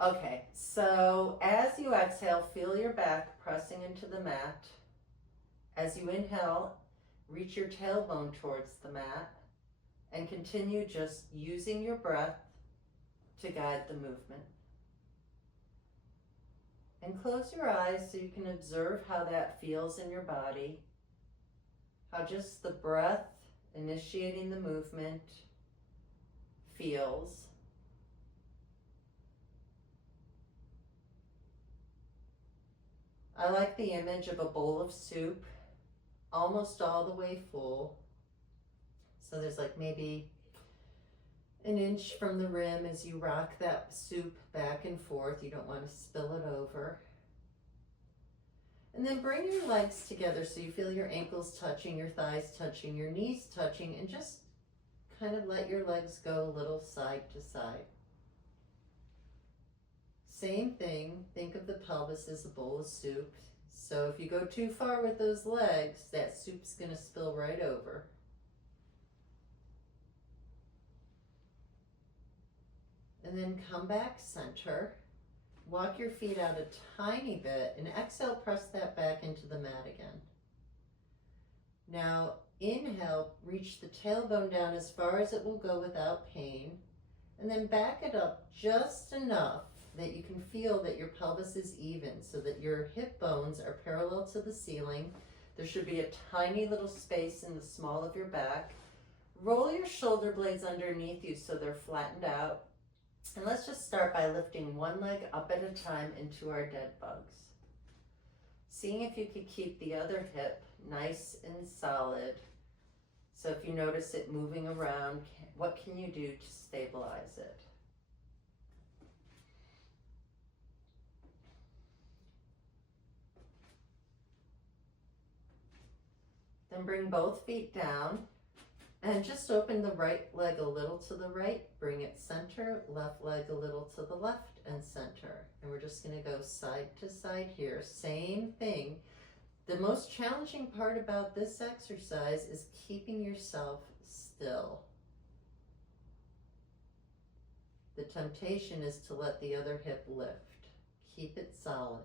Okay, so as you exhale, feel your back pressing into the mat. As you inhale, reach your tailbone towards the mat and continue just using your breath to guide the movement. And close your eyes so you can observe how that feels in your body, how just the breath initiating the movement feels. I like the image of a bowl of soup, almost all the way full. So there's like maybe an inch from the rim as you rock that soup back and forth. You don't want to spill it over. And then bring your legs together so you feel your ankles touching, your thighs touching, your knees touching, and just kind of let your legs go a little side to side. Same thing, think of the pelvis as a bowl of soup. So if you go too far with those legs, that soup's going to spill right over. And then come back center. Walk your feet out a tiny bit and exhale, press that back into the mat again. Now inhale, reach the tailbone down as far as it will go without pain, and then back it up just enough that you can feel that your pelvis is even so that your hip bones are parallel to the ceiling. There should be a tiny little space in the small of your back. Roll your shoulder blades underneath you so they're flattened out. And let's just start by lifting one leg up at a time into our dead bugs. Seeing if you could keep the other hip nice and solid. So if you notice it moving around, what can you do to stabilize it? Then bring both feet down and just open the right leg a little to the right, bring it center, left leg a little to the left and center. And we're just gonna go side to side here, same thing. The most challenging part about this exercise is keeping yourself still. The temptation is to let the other hip lift. Keep it solid.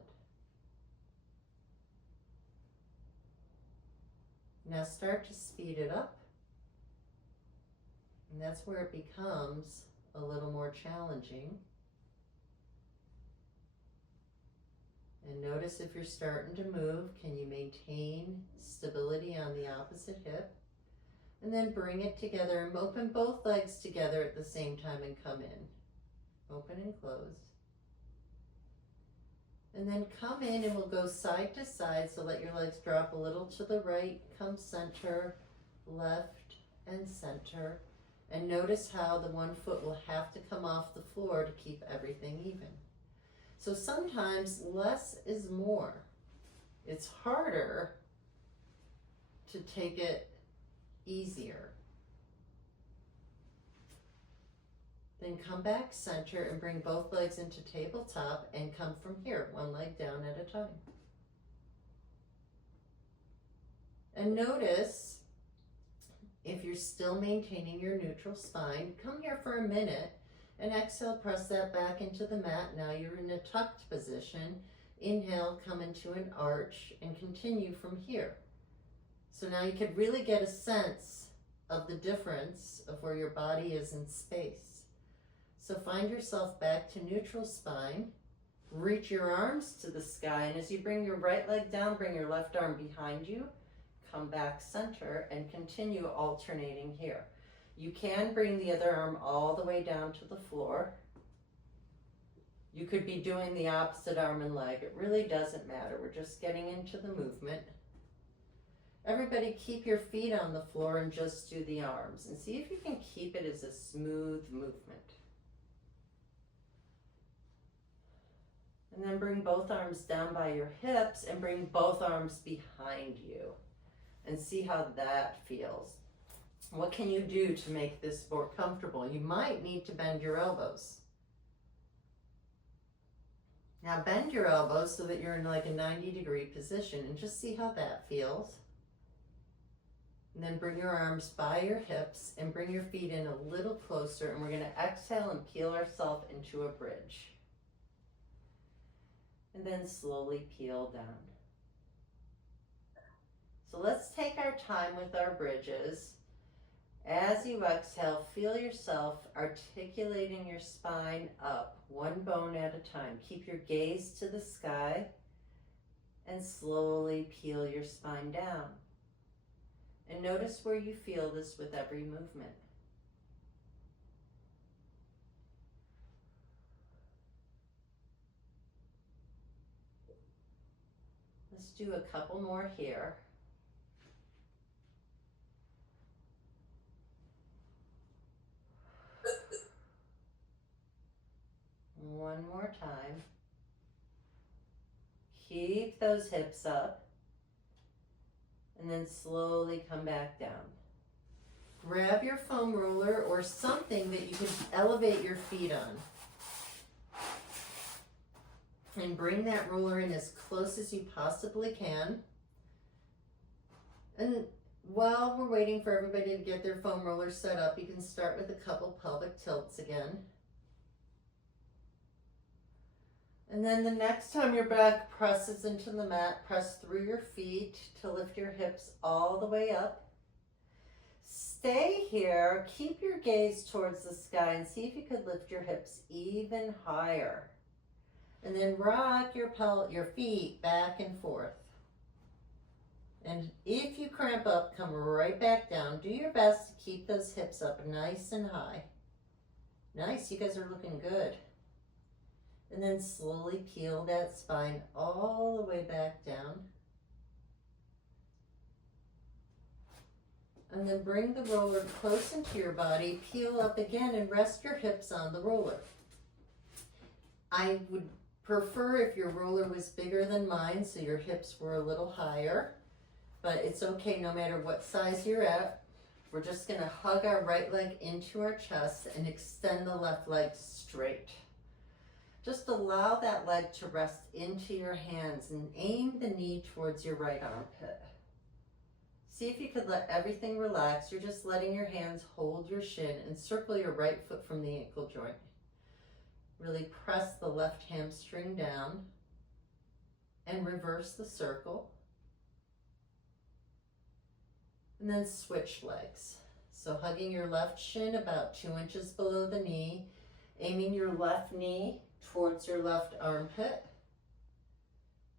Now start to speed it up. And that's where it becomes a little more challenging. And notice if you're starting to move, can you maintain stability on the opposite hip? And then bring it together and open both legs together at the same time and come in. Open and close. And then come in and we'll go side to side, so let your legs drop a little to the right, come center, left and center. And notice how the one foot will have to come off the floor to keep everything even. So sometimes less is more. It's harder to take it easier. Then come back center and bring both legs into tabletop and come from here, one leg down at a time. And notice if you're still maintaining your neutral spine, come here for a minute and exhale, press that back into the mat. Now you're in a tucked position. Inhale, come into an arch and continue from here. So now you could really get a sense of the difference of where your body is in space. So find yourself back to neutral spine. Reach your arms to the sky, and as you bring your right leg down, bring your left arm behind you. Come back center and continue alternating here. You can bring the other arm all the way down to the floor. You could be doing the opposite arm and leg. It really doesn't matter. We're just getting into the movement. Everybody keep your feet on the floor and just do the arms. And see if you can keep it as a smooth movement. And then bring both arms down by your hips and bring both arms behind you. And see how that feels. What can you do to make this more comfortable? You might need to bend your elbows. Now bend your elbows so that you're in like a 90-degree position and just see how that feels. And then bring your arms by your hips and bring your feet in a little closer, and we're going to exhale and peel ourselves into a bridge. and then slowly peel down. So let's take our time with our bridges. As you exhale, feel yourself articulating your spine up, one bone at a time. Keep your gaze to the sky and slowly peel your spine down. And notice where you feel this with every movement. Let's do a couple more here. One more time. Keep those hips up. And then slowly come back down. Grab your foam roller or something that you can elevate your feet on. And bring that roller in as close as you possibly can. And while we're waiting for everybody to get their foam roller set up, you can start with a couple pelvic tilts again. And then the next time your back presses into the mat, press through your feet to lift your hips all the way up. Stay here, keep your gaze towards the sky and see if you could lift your hips even higher. And then rock your feet back and forth. And if you cramp up, come right back down. Do your best to keep those hips up nice and high. Nice, you guys are looking good. And then slowly peel that spine all the way back down. And then bring the roller close into your body, peel up again and rest your hips on the roller. I would prefer if your roller was bigger than mine, so your hips were a little higher, but it's okay no matter what size you're at. We're just gonna hug our right leg into our chest and extend the left leg straight. Just allow that leg to rest into your hands and aim the knee towards your right armpit. See if you could let everything relax. You're just letting your hands hold your shin and circle your right foot from the ankle joint. Really press the left hamstring down and reverse the circle. And then switch legs. So hugging your left shin about 2 inches below the knee, aiming your left knee towards your left armpit.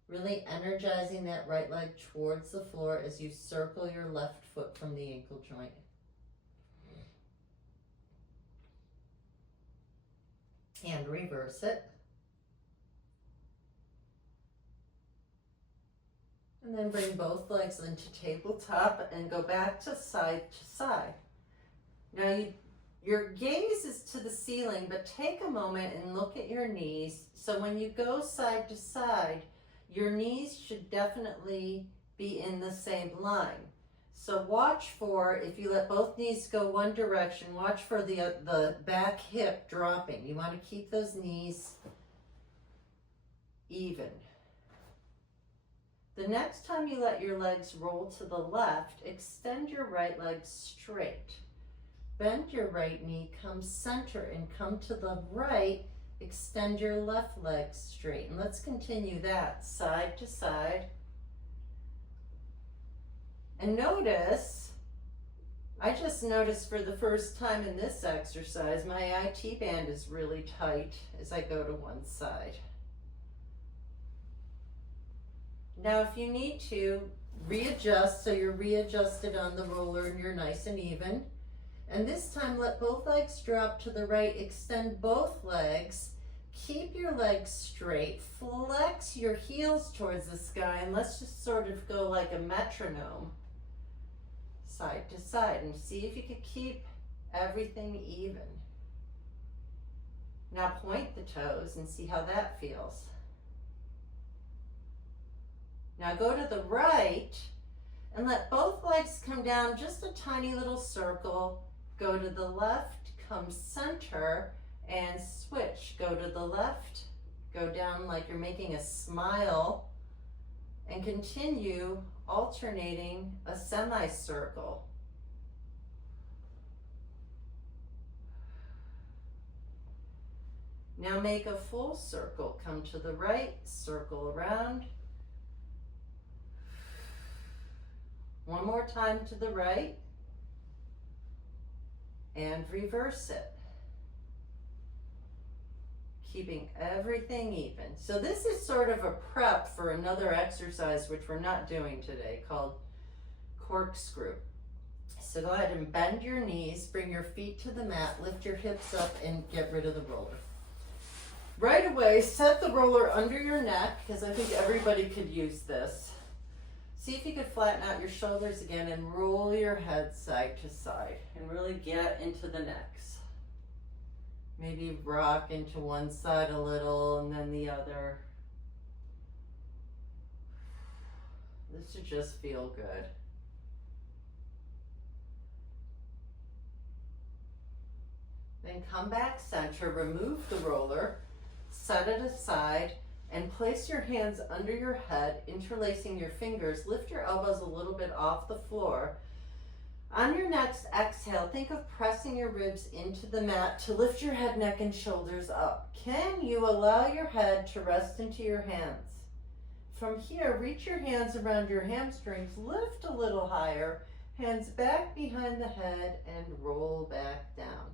Really energizing that right leg towards the floor as you circle your left foot from the ankle joint. And reverse it. And then bring both legs into tabletop and go back to side. Now your gaze is to the ceiling, but take a moment and look at your knees. So when you go side to side, your knees should definitely be in the same line. So watch for, if you let both knees go one direction, watch for the back hip dropping. You want to keep those knees even. The next time you let your legs roll to the left, extend your right leg straight. Bend your right knee, come center and come to the right, extend your left leg straight. And let's continue that side to side. And notice, I just noticed for the first time in this exercise, my IT band is really tight as I go to one side. Now, if you need to, readjust so you're readjusted on the roller and you're nice and even. And this time, let both legs drop to the right, extend both legs, keep your legs straight, flex your heels towards the sky, and let's just sort of go like a metronome, side to side, and see if you can keep everything even. Now point the toes and see how that feels. Now go to the right and let both legs come down just a tiny little circle. Go to the left, come center, and switch. Go to the left, go down like you're making a smile, and continue alternating a semicircle. Now make a full circle. Come to the right, circle around. One more time to the right, and reverse it. Keeping everything even. So this is sort of a prep for another exercise which we're not doing today, called corkscrew. So go ahead and bend your knees, bring your feet to the mat, lift your hips up, and get rid of the roller. Right away, set the roller under your neck, because I think everybody could use this. See if you could flatten out your shoulders again and roll your head side to side and really get into the necks. Maybe rock into one side a little and then the other. This should just feel good. Then come back center, remove the roller, set it aside, and place your hands under your head, interlacing your fingers. Lift your elbows a little bit off the floor. On your next exhale, think of pressing your ribs into the mat to lift your head, neck, and shoulders up. Can you allow your head to rest into your hands? From here, reach your hands around your hamstrings, lift a little higher, hands back behind the head, and roll back down.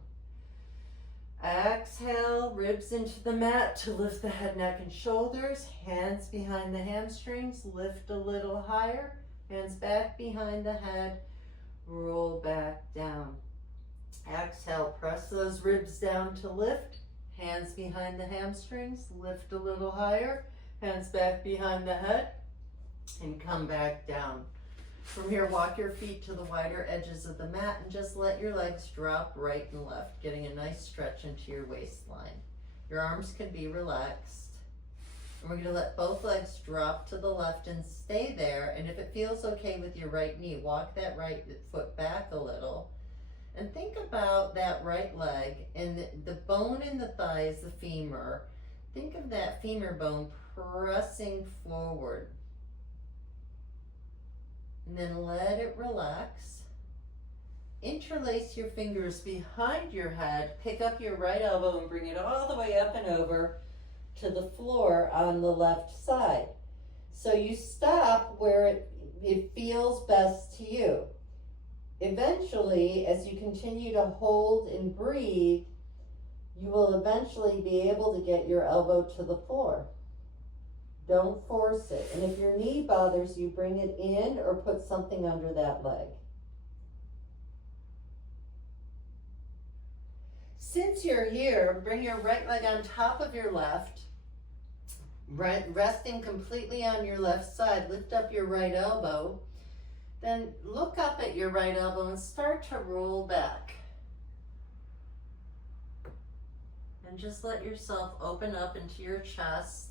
Exhale, ribs into the mat to lift the head, neck, and shoulders. Hands behind the hamstrings, lift a little higher. Hands back behind the head, roll back down. Exhale, press those ribs down to lift. Hands behind the hamstrings, lift a little higher. Hands back behind the head, and come back down. From here, walk your feet to the wider edges of the mat and just let your legs drop right and left, getting a nice stretch into your waistline. Your arms can be relaxed. And we're going to let both legs drop to the left and stay there. And if it feels okay with your right knee, walk that right foot back a little. And think about that right leg, and the bone in the thigh is the femur. Think of that femur bone pressing forward. And then let it relax. Interlace your fingers behind your head. Pick up your right elbow and bring it all the way up and over to the floor on the left side. So you stop where it feels best to you. Eventually, as you continue to hold and breathe, you will eventually be able to get your elbow to the floor. Don't force it. And if your knee bothers you, bring it in or put something under that leg. Since you're here, bring your right leg on top of your left, resting completely on your left side. Lift up your right elbow. Then look up at your right elbow and start to roll back. And just let yourself open up into your chest.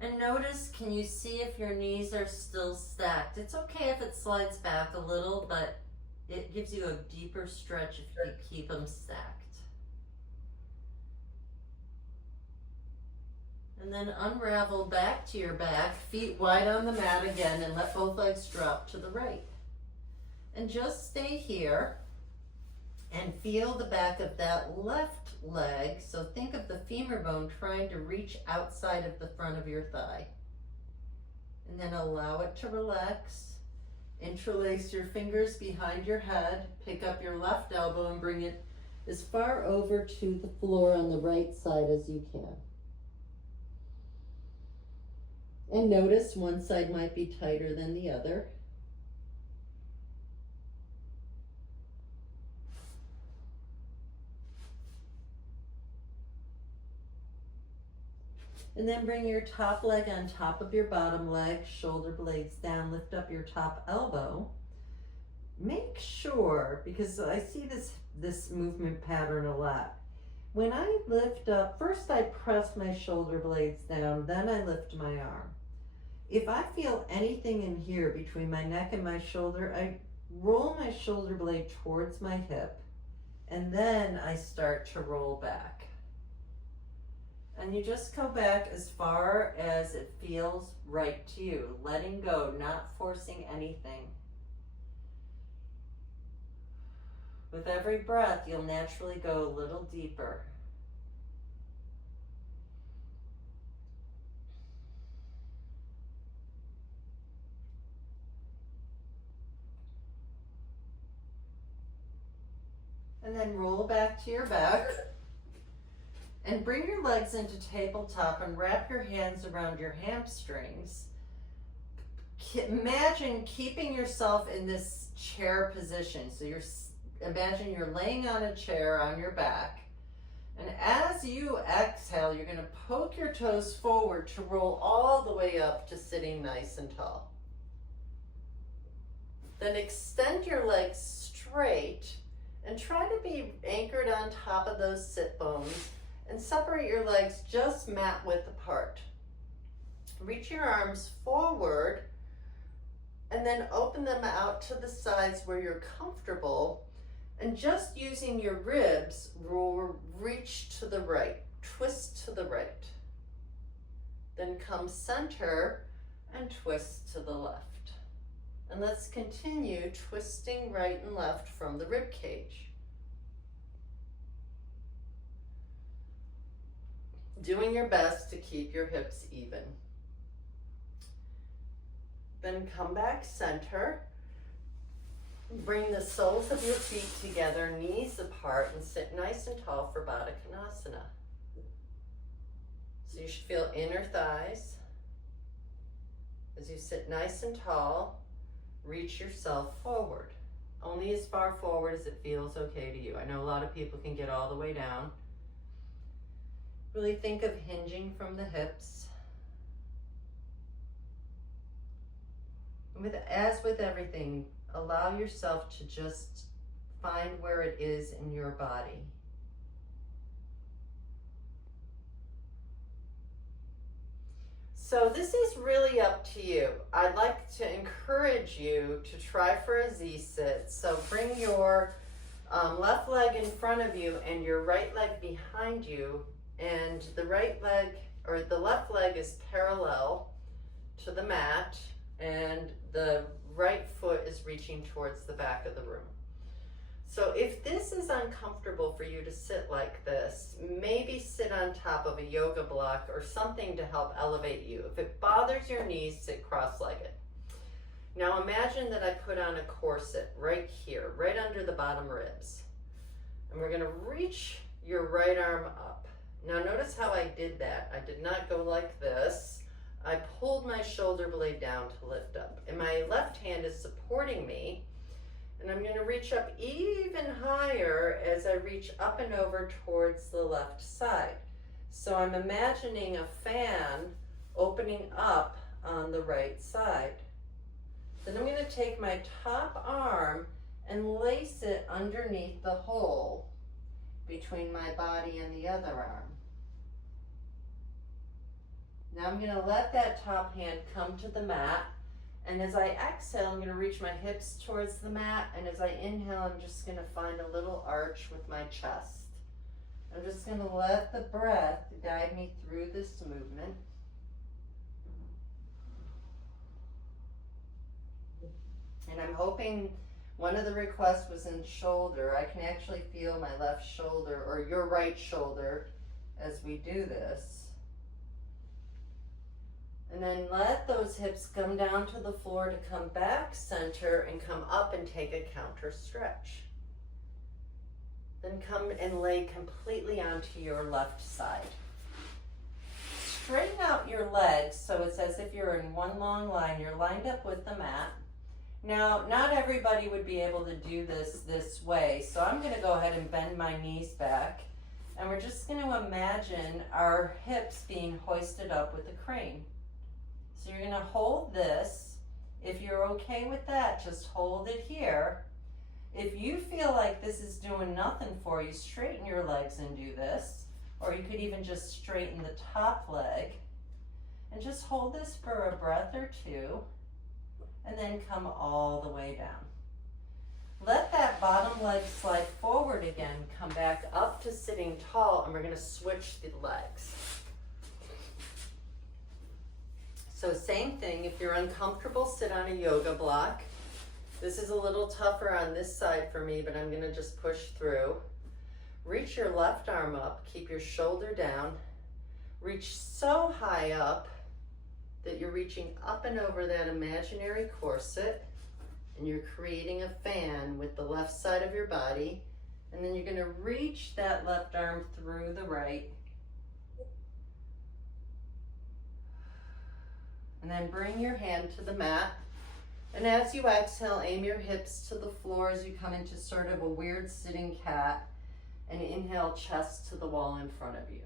And notice, can you see if your knees are still stacked? It's okay if it slides back a little, but it gives you a deeper stretch if you keep them stacked. And then unravel back to your back, feet wide on the mat again, and let both legs drop to the right. And just stay here and feel the back of that left leg. So think of the femur bone trying to reach outside of the front of your thigh. And then allow it to relax. Interlace your fingers behind your head. Pick up your left elbow and bring it as far over to the floor on the right side as you can. And notice one side might be tighter than the other. And then bring your top leg on top of your bottom leg, shoulder blades down, lift up your top elbow. Make sure, because I see this movement pattern a lot. When I lift up, first I press my shoulder blades down, then I lift my arm. If I feel anything in here between my neck and my shoulder, I roll my shoulder blade towards my hip, and then I start to roll back. And you just go back as far as it feels right to you, letting go, not forcing anything. With every breath, you'll naturally go a little deeper. And then roll back to your back. And bring your legs into tabletop and wrap your hands around your hamstrings. Imagine keeping yourself in this chair position. So imagine you're laying on a chair on your back. And as you exhale, you're going to poke your toes forward to roll all the way up to sitting nice and tall. Then extend your legs straight and try to be anchored on top of those sit bones and separate your legs just mat width apart. Reach your arms forward and then open them out to the sides where you're comfortable, and just using your ribs, reach to the right, twist to the right. Then come center and twist to the left. And let's continue twisting right and left from the rib cage. Doing your best to keep your hips even. Then come back center. Bring the soles of your feet together, knees apart, and sit nice and tall for Baddha Konasana. So you should feel inner thighs. As you sit nice and tall, reach yourself forward. Only as far forward as it feels okay to you. I know a lot of people can get all the way down. Really think of hinging from the hips. As with everything, allow yourself to just find where it is in your body. So this is really up to you. I'd like to encourage you to try for a Z-sit. So bring your left leg in front of you and your right leg behind you, and the right leg or the left leg is parallel to the mat, and the right foot is reaching towards the back of the room. So if this is uncomfortable for you to sit like this, maybe sit on top of a yoga block or something to help elevate you. If it bothers your knees, sit cross-legged. Now imagine that I put on a corset right here, right under the bottom ribs. And we're gonna reach your right arm up. Now notice how I did that. I did not go like this. I pulled my shoulder blade down to lift up, and my left hand is supporting me, and I'm going to reach up even higher as I reach up and over towards the left side. So I'm imagining a fan opening up on the right side. Then I'm going to take my top arm and lace it underneath the hole between my body and the other arm. Now I'm going to let that top hand come to the mat, and as I exhale, I'm going to reach my hips towards the mat, and as I inhale, I'm just going to find a little arch with my chest. I'm just going to let the breath guide me through this movement. And I'm hoping one of the requests was in shoulder. I can actually feel my left shoulder or your right shoulder as we do this. And then let those hips come down to the floor to come back center and come up and take a counter stretch. Then come and lay completely onto your left side. Straighten out your legs so it's as if you're in one long line. You're lined up with the mat. Now, not everybody would be able to do this way, so I'm going to go ahead and bend my knees back. And we're just going to imagine our hips being hoisted up with a crane. So you're going to hold this. If you're okay with that, just hold it here. If you feel like this is doing nothing for you, straighten your legs and do this. Or you could even just straighten the top leg. And just hold this for a breath or two. And then come all the way down. Let that bottom leg slide forward again. Come back up to sitting tall, and we're going to switch the legs. So same thing, if you're uncomfortable, sit on a yoga block. This is a little tougher on this side for me, but I'm gonna just push through. Reach your left arm up, keep your shoulder down. Reach so high up that you're reaching up and over that imaginary corset, and you're creating a fan with the left side of your body. And then you're gonna reach that left arm through the right. And then bring your hand to the mat. And as you exhale, aim your hips to the floor as you come into sort of a weird sitting cat. And inhale, chest to the wall in front of you.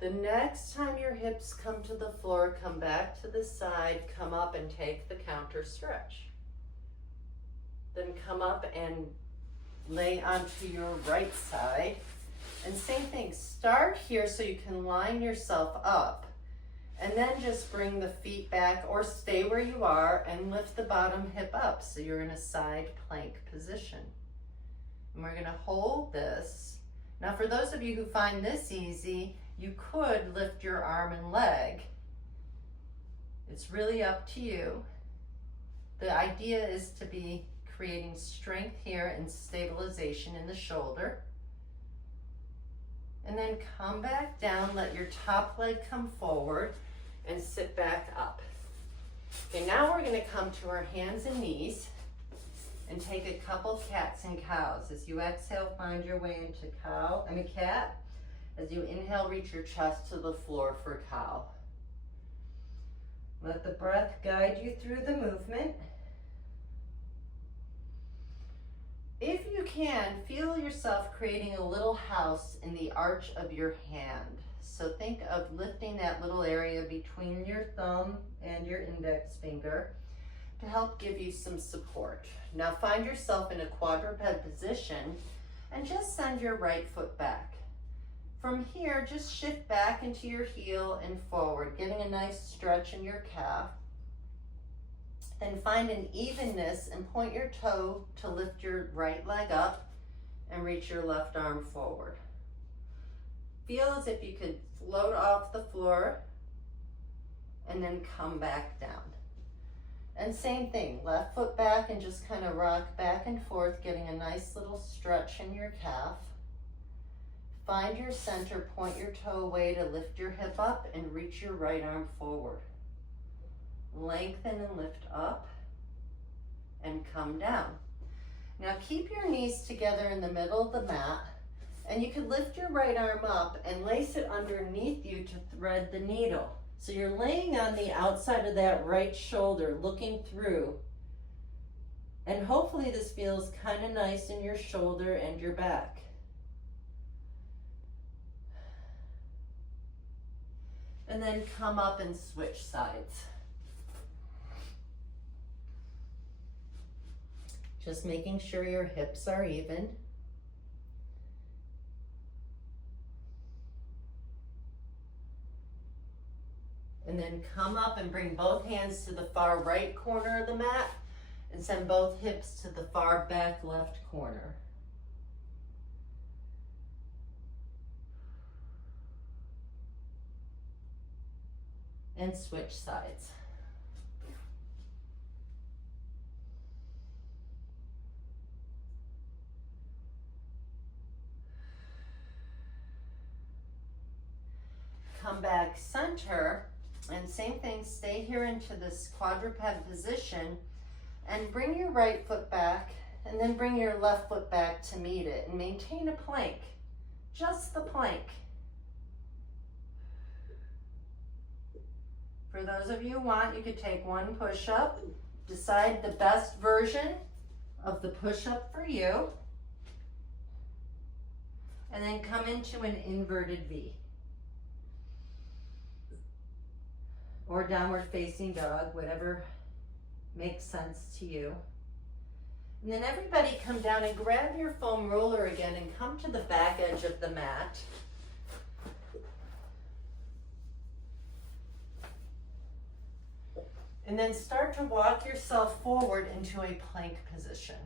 The next time your hips come to the floor, come back to the side, come up and take the counter stretch. Then come up and lay onto your right side. And same thing, start here so you can line yourself up. And then just bring the feet back or stay where you are and lift the bottom hip up so you're in a side plank position. And we're gonna hold this. Now for those of you who find this easy, you could lift your arm and leg. It's really up to you. The idea is to be creating strength here and stabilization in the shoulder. And then come back down, let your top leg come forward and sit back up. Okay, now we're gonna come to our hands and knees and take a couple cats and cows. As you exhale, find your way into cat. As you inhale, reach your chest to the floor for cow. Let the breath guide you through the movement. If you can, feel yourself creating a little house in the arch of your hand. So think of lifting that little area between your thumb and your index finger to help give you some support. Now find yourself in a quadruped position and just send your right foot back. From here, just shift back into your heel and forward, getting a nice stretch in your calf. Then find an evenness and point your toe to lift your right leg up and reach your left arm forward. Feel as if you could float off the floor and then come back down. And same thing, left foot back and just kind of rock back and forth, getting a nice little stretch in your calf. Find your center, point your toe away to lift your hip up and reach your right arm forward. Lengthen and lift up and come down. Now keep your knees together in the middle of the mat, and you can lift your right arm up and lace it underneath you to thread the needle. So you're laying on the outside of that right shoulder, looking through. And hopefully this feels kind of nice in your shoulder and your back. And then come up and switch sides. Just making sure your hips are even. And then come up and bring both hands to the far right corner of the mat and send both hips to the far back left corner. And switch sides. Come back center, and same thing, stay here into this quadruped position and bring your right foot back and then bring your left foot back to meet it and maintain a plank, just the plank. For those of you who want, you could take one push-up, decide the best version of the push-up for you, and then come into an inverted V. Or downward facing dog, whatever makes sense to you. And then everybody come down and grab your foam roller again and come to the back edge of the mat. And then start to walk yourself forward into a plank position.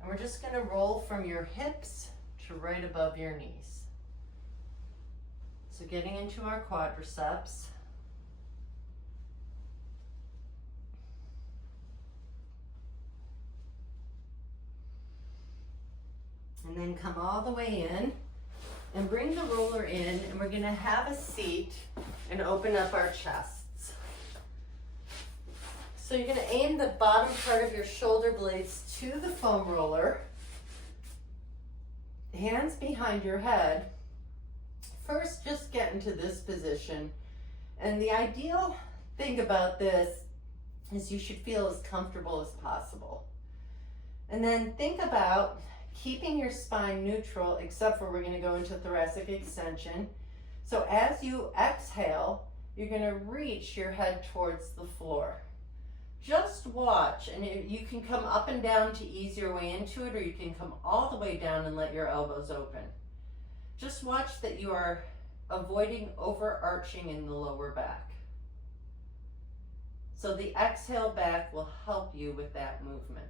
And we're just going to roll from your hips to right above your knees. So getting into our quadriceps. And then come all the way in and bring the roller in, and we're going to have a seat and open up our chests. So you're going to aim the bottom part of your shoulder blades to the foam roller, hands behind your head. First, just get into this position. And the ideal thing about this is you should feel as comfortable as possible. And then think about keeping your spine neutral, except for we're going to go into thoracic extension. So as you exhale, you're going to reach your head towards the floor. Just watch, and you can come up and down to ease your way into it, or you can come all the way down and let your elbows open. Just watch that you are avoiding overarching in the lower back. So the exhale back will help you with that movement.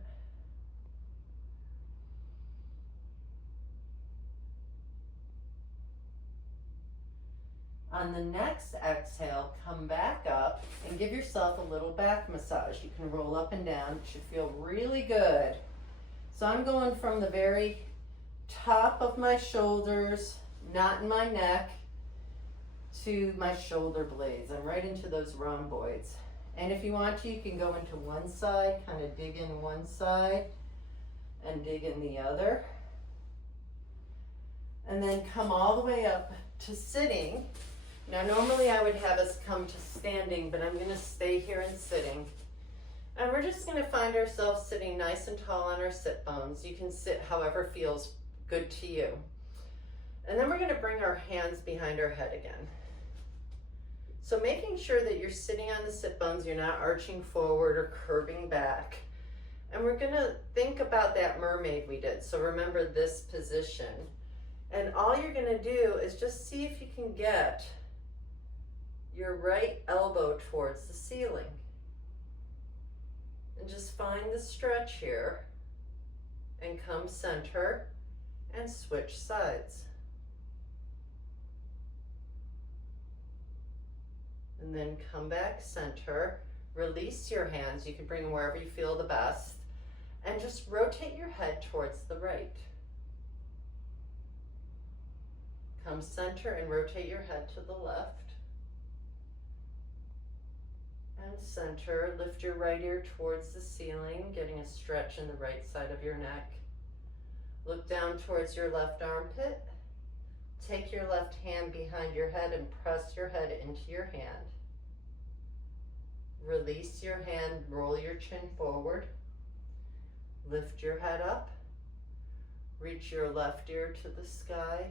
On the next exhale, come back up and give yourself a little back massage. You can roll up and down. It should feel really good. So I'm going from the very top of my shoulders, not in my neck, to my shoulder blades. I'm right into those rhomboids. And if you want to, you can go into one side, kind of dig in one side and dig in the other. And then come all the way up to sitting. Now, normally I would have us come to standing, but I'm going to stay here in sitting. And we're just going to find ourselves sitting nice and tall on our sit bones. You can sit however feels good to you. And then we're going to bring our hands behind our head again. So making sure that you're sitting on the sit bones, you're not arching forward or curving back. And we're going to think about that mermaid we did. So remember this position. And all you're going to do is just see if you can get your right elbow towards the ceiling. And just find the stretch here and come center and switch sides. And then come back center, release your hands. You can bring them wherever you feel the best, and just rotate your head towards the right. Come center and rotate your head to the left. And center, lift your right ear towards the ceiling, getting a stretch in the right side of your neck. Look down towards your left armpit. Take your left hand behind your head and press your head into your hand. Release your hand, roll your chin forward. Lift your head up. Reach your left ear to the sky.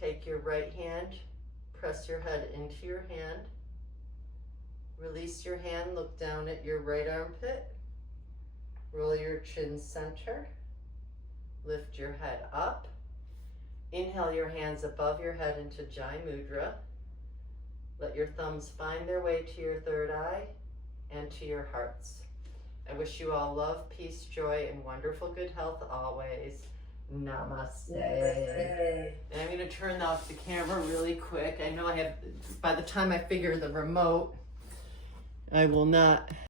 Take your right hand, press your head into your hand. Release your hand, look down at your right armpit. Roll your chin center. Lift your head up. Inhale your hands above your head into Jai Mudra. Let your thumbs find their way to your third eye and to your hearts. I wish you all love, peace, joy, and wonderful good health always. Namaste. And I'm going to turn off the camera really quick. I know I have, by the time I figure the remote, I will not